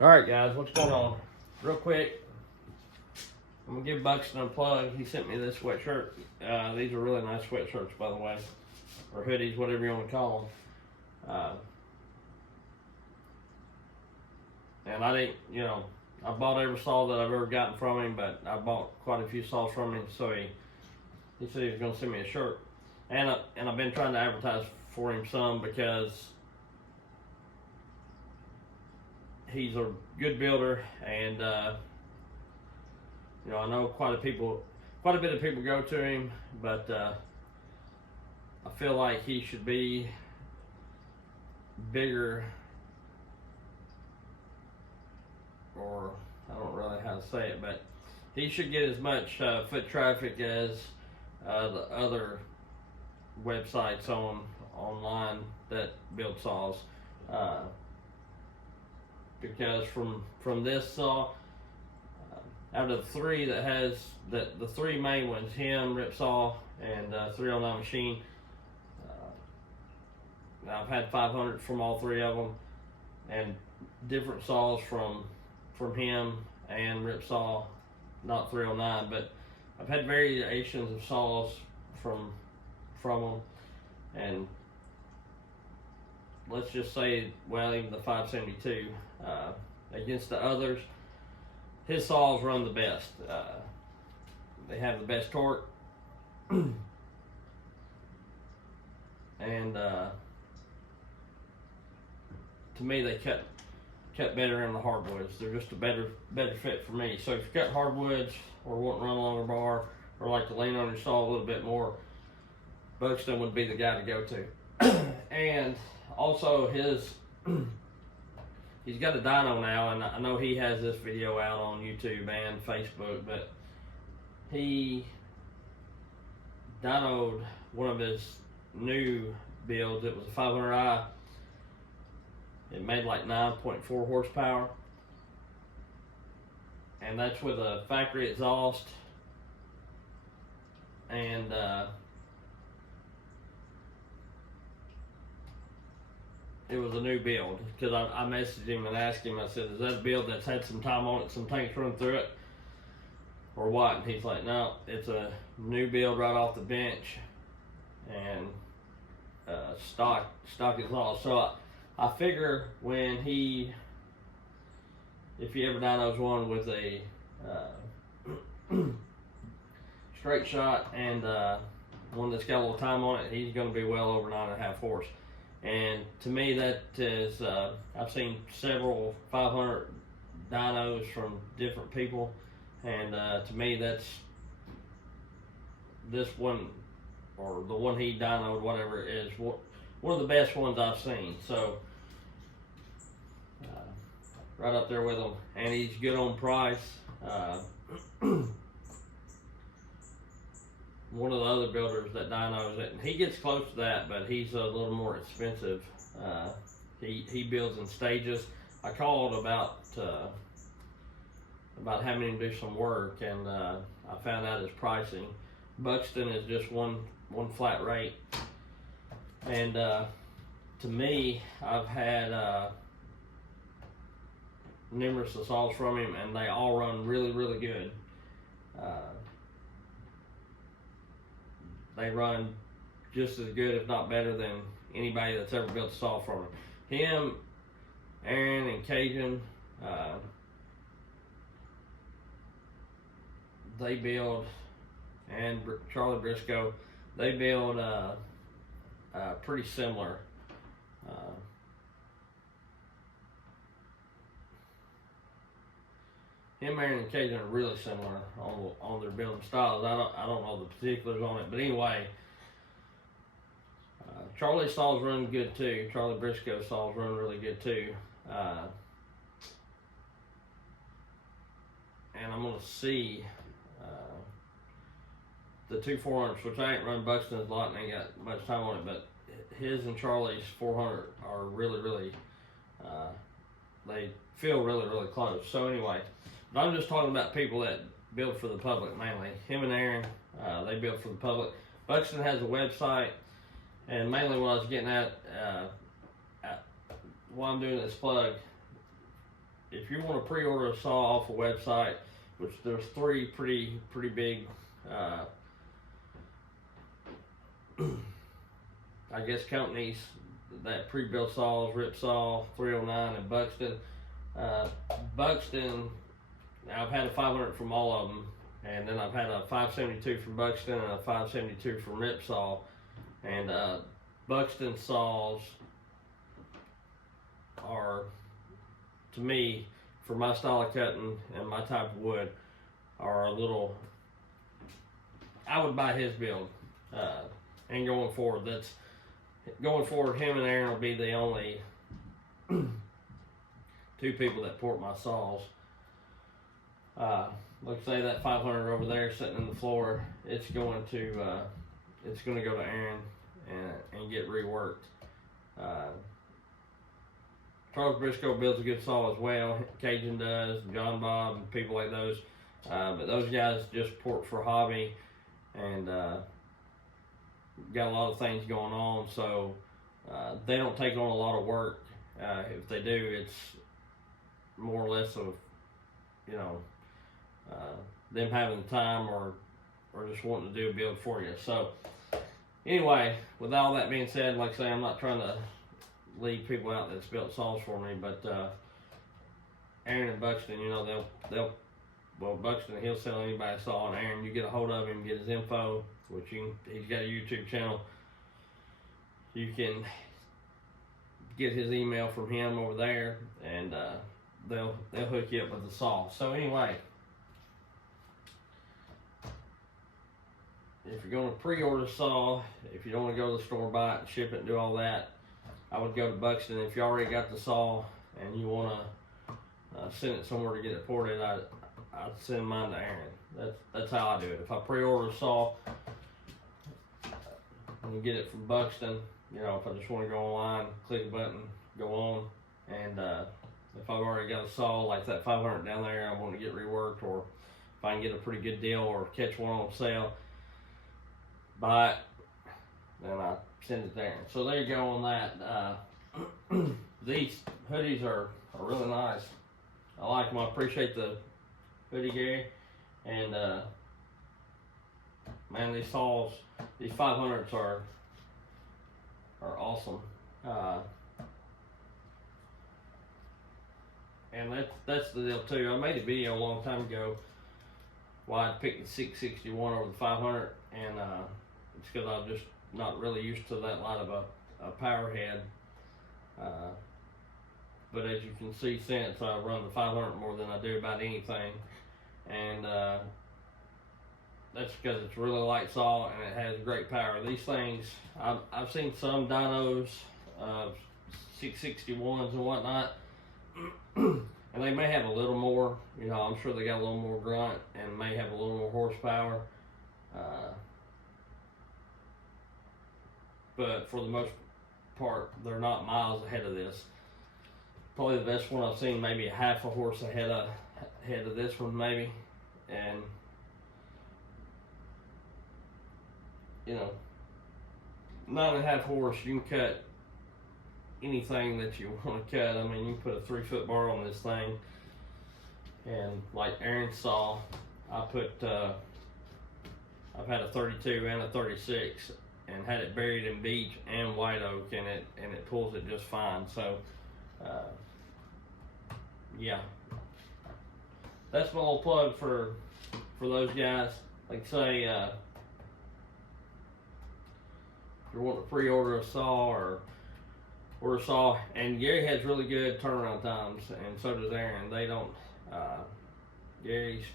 Alright guys, what's going on? Real quick, I'm going to give Buxton a plug. He sent me this sweatshirt. These are really nice sweatshirts, by the way. Or hoodies, whatever you want to call them. And I didn't, I bought every saw that I've ever gotten from him, but I bought quite a few saws from him, so he said he was going to send me a shirt. And I've been trying to advertise for him some because he's a good builder, and I know quite a bit of people go to him, but I feel like he should be bigger, or I don't really know how to say it, but he should get as much foot traffic as the other websites online that build saws. Because from this saw, out of the three that has the three main ones, him, Ripsaw, and 309 Machine, I've had 500 from all three of them, and different saws from him and Ripsaw, not 309, but I've had variations of saws from them, and let's just say, well, even the 572, against the others, his saws run the best. They have the best torque, and to me, they cut better in the hardwoods. They're just a better fit for me. So if you cut hardwoods or want to run a longer bar or like to lean on your saw a little bit more, Buxton would be the guy to go to. And also he's got a dyno now, and I know he has this video out on YouTube and Facebook, but he dynoed one of his new builds. It was a 500i. It made like 9.4 horsepower, and that's with a factory exhaust, and it was a new build, because I messaged him and asked him, I said, is that a build that's had some time on it, some tanks run through it, or what? And he's like, no, it's a new build right off the bench, and stock exhaust. So I figure when if he ever dynos one with a straight shot and one that's got a little time on it, he's going to be well over 9.5 horse. And to me, that is, I've seen several 500 dynos from different people, and to me, that's this one, or the one he dynoed, whatever, is one of the best ones I've seen. So right up there with him, and he's good on price. One of the other builders that dynos it, and he gets close to that, but he's a little more expensive. He builds in stages. I called about having him do some work, and I found out his pricing. Buxton is just one flat rate, and to me, I've had numerous saws from him, and they all run really, really good. They run just as good, if not better, than anybody that's ever built a saw from him. Him, Aaron, and Cajun, they build, and Charlie Briscoe, they build pretty similar. Him, Aaron, and Cajun are really similar on their building styles. I don't know the particulars on it, but anyway, Charlie's saws run good too. Charlie Briscoe's saws run really good too. And I'm gonna see the two 400s, which I ain't run Buxton's a lot and ain't got much time on it, but his and Charlie's 400 are really, really, they feel really, really close. So anyway, but I'm just talking about people that build for the public mainly. Him and Aaron, they build for the public. Buxton has a website, and mainly what I was getting at while I'm doing this plug, if you want to pre-order a saw off a website, which there's three pretty big, I guess, companies that pre-built saws: Ripsaw, 309, and Buxton. Buxton, I've had a 500 from all of them, and then I've had a 572 from Buxton and a 572 from Ripsaw. And Buxton saws are, to me, for my style of cutting and my type of wood, are a little. I would buy his build, and going forward, him and Aaron will be the only two people that port my saws. Like say that 500 over there sitting in the floor, it's going to go to Aaron and get reworked. Charles Briscoe builds a good saw as well. Cajun does, John Bob, and people like those. But those guys just port for hobby, and got a lot of things going on, so they don't take on a lot of work. If they do, it's more or less of, them having the time or just wanting to do a build for you. So anyway, with all that being said, like I say, I'm not trying to leave people out that's built saws for me, but Aaron and Buxton, well, Buxton, he'll sell anybody a saw, and Aaron, you get a hold of him, get his info, which he's got a YouTube channel. You can get his email from him over there, and they'll hook you up with the saw. So anyway, if you're going to pre-order a saw, if you don't want to go to the store, buy it, ship it, and do all that, I would go to Buxton. If you already got the saw and you want to send it somewhere to get it ported, I'd send mine to Aaron. That's how I do it. If I pre-order a saw and you get it from Buxton, if I just want to go online, click a button, go on, and if I've already got a saw like that 500 down there, I want to get reworked, or if I can get a pretty good deal or catch one on sale, buy it, then I send it there. So there you go on that. These hoodies are really nice. I like them. I appreciate the hoodie, Gary. And man, these saws, these 500s are awesome. And that's the deal too. I made a video a long time ago why I picked the 661 over the 500, and it's because I'm just not really used to that light of a power head. But as you can see, since I run the 500 more than I do about anything, and that's because it's a really light saw and it has great power. These things, I've seen some dynos, 661s and whatnot, and they may have a little more, I'm sure they got a little more grunt and may have a little more horsepower. But for the most part, they're not miles ahead of this. Probably the best one I've seen, maybe a half a horse ahead of this one, maybe. And 9.5 horse, you can cut anything that you want to cut. I mean, you can put a 3-foot bar on this thing, and like Aaron's saw, I've had a 32 and a 36, and had it buried in beech and white oak, and it pulls it just fine. So yeah, that's my little plug for those guys. Like say, if you want to pre-order a saw or a saw, and Gary has really good turnaround times, and so does Aaron. They don't, Gary's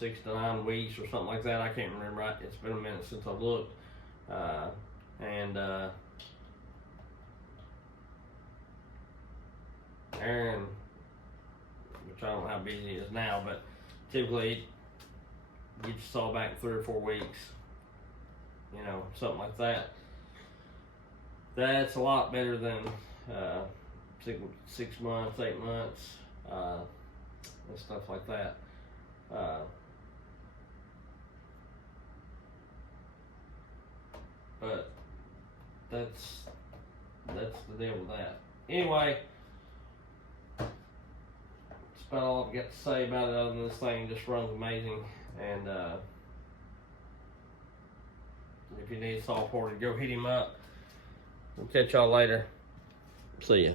6 to 9 weeks or something like that. I can't remember. It's been a minute since I've looked. Aaron, which I don't know how busy he is now, but typically get your saw back in 3 or 4 weeks, something like that. That's a lot better than 6 months, 8 months, and stuff like that. But that's the deal with that. Anyway, about all I've got to say about it, other than this thing just runs amazing. And if you need saw ported, go hit him up. We'll catch y'all later. See ya.